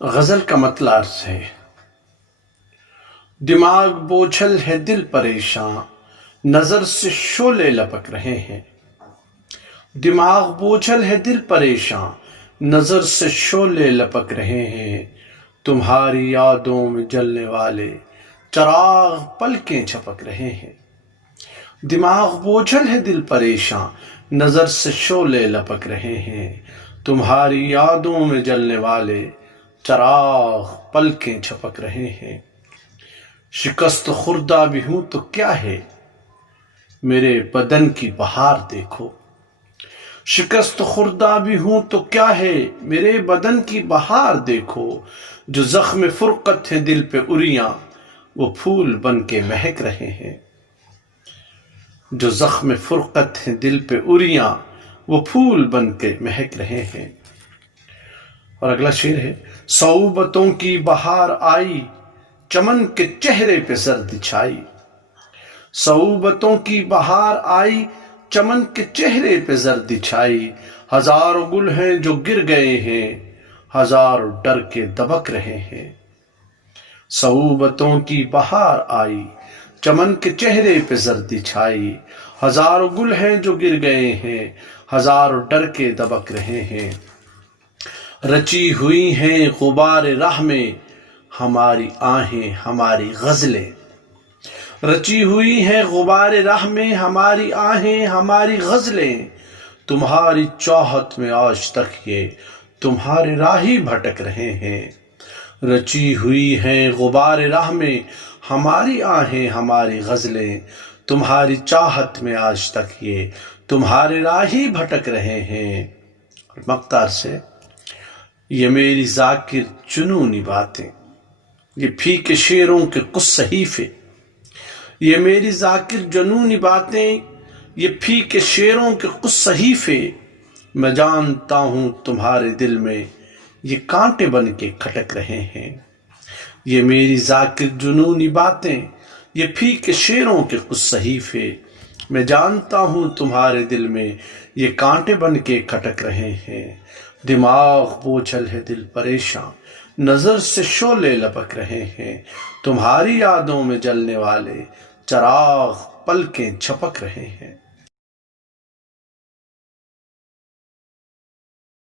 غزل کا مطلع عرض ہے۔ دماغ بوجھل ہے دل پریشاں، نظر سے شعلے لپک رہے ہیں۔ دماغ بوجھل ہے دل پریشاں، نظر سے شعلے لپک رہے ہیں۔ تمہاری یادوں میں جلنے والے چراغ پلکیں جھپک رہے ہیں۔ دماغ بوجھل ہے دل پریشاں، نظر سے شعلے لپک رہے ہیں۔ تمہاری یادوں میں جلنے والے چراغ پلکیں جھپک رہے ہیں۔ شکست خوردہ بھی ہوں تو کیا ہے، میرے بدن کی بہار دیکھو۔ شکست خوردہ بھی ہوں تو کیا ہے، میرے بدن کی بہار دیکھو۔ جو زخم فرقت ہے دل پہ اریاں، وہ پھول بن کے مہک رہے ہیں۔ جو زخم فرقت ہے دل پہ اریاں، وہ پھول بن کے مہک رہے ہیں۔ اور اگلا شعر ہے۔ صعوبتوں کی بہار آئی، چمن کے چہرے پہ زرد چھائی۔ صعوبتوں کی بہار آئی، چمن کے چہرے پہ زرد چھائی۔ ہزاروں گل ہیں جو گر گئے ہیں، ہزاروں ڈر کے دبک رہے ہیں۔ صعوبتوں کی بہار آئی، چمن کے چہرے پہ زردی چھائی۔ ہزاروں گل ہیں جو گر گئے ہیں، ہزاروں ڈر کے دبک رہے ہیں۔ رچی ہوئی ہیں غبار راہ میں ہماری آہیں ہماری غزلیں۔ رچی ہوئی ہیں غبار راہ میں ہماری آہیں ہماری غزلیں۔ تمہاری چاہت میں آج تک یہ تمہارے راہی بھٹک رہے ہیں۔ رچی ہوئی ہیں غبار راہ میں ہماری آہیں ہماری غزلیں۔ تمہاری چاہت میں آج تک یہ تمہارے راہی بھٹک رہے ہیں۔ مقطع سے یہ میری ذاکر جنونی باتیں، یہ پھیکے شعروں کے کچھ صحیفے۔ یہ میری ذاکر جنونی باتیں، یہ پھیکے شعروں کے کچھ صحیفے۔ میں جانتا ہوں تمہارے دل میں یہ کانٹے بن کے کھٹک رہے ہیں۔ یہ میری ذاکر جنونی باتیں، یہ پھیکے شعروں کے کچھ صحیفے۔ میں جانتا ہوں تمہارے دل میں یہ کانٹے بن کے کھٹک رہے ہیں۔ دماغ بوجھل ہے دل پریشاں، نظر سے شعلے لپک رہے ہیں۔ تمہاری یادوں میں جلنے والے چراغ پلکیں جھپک رہے ہیں۔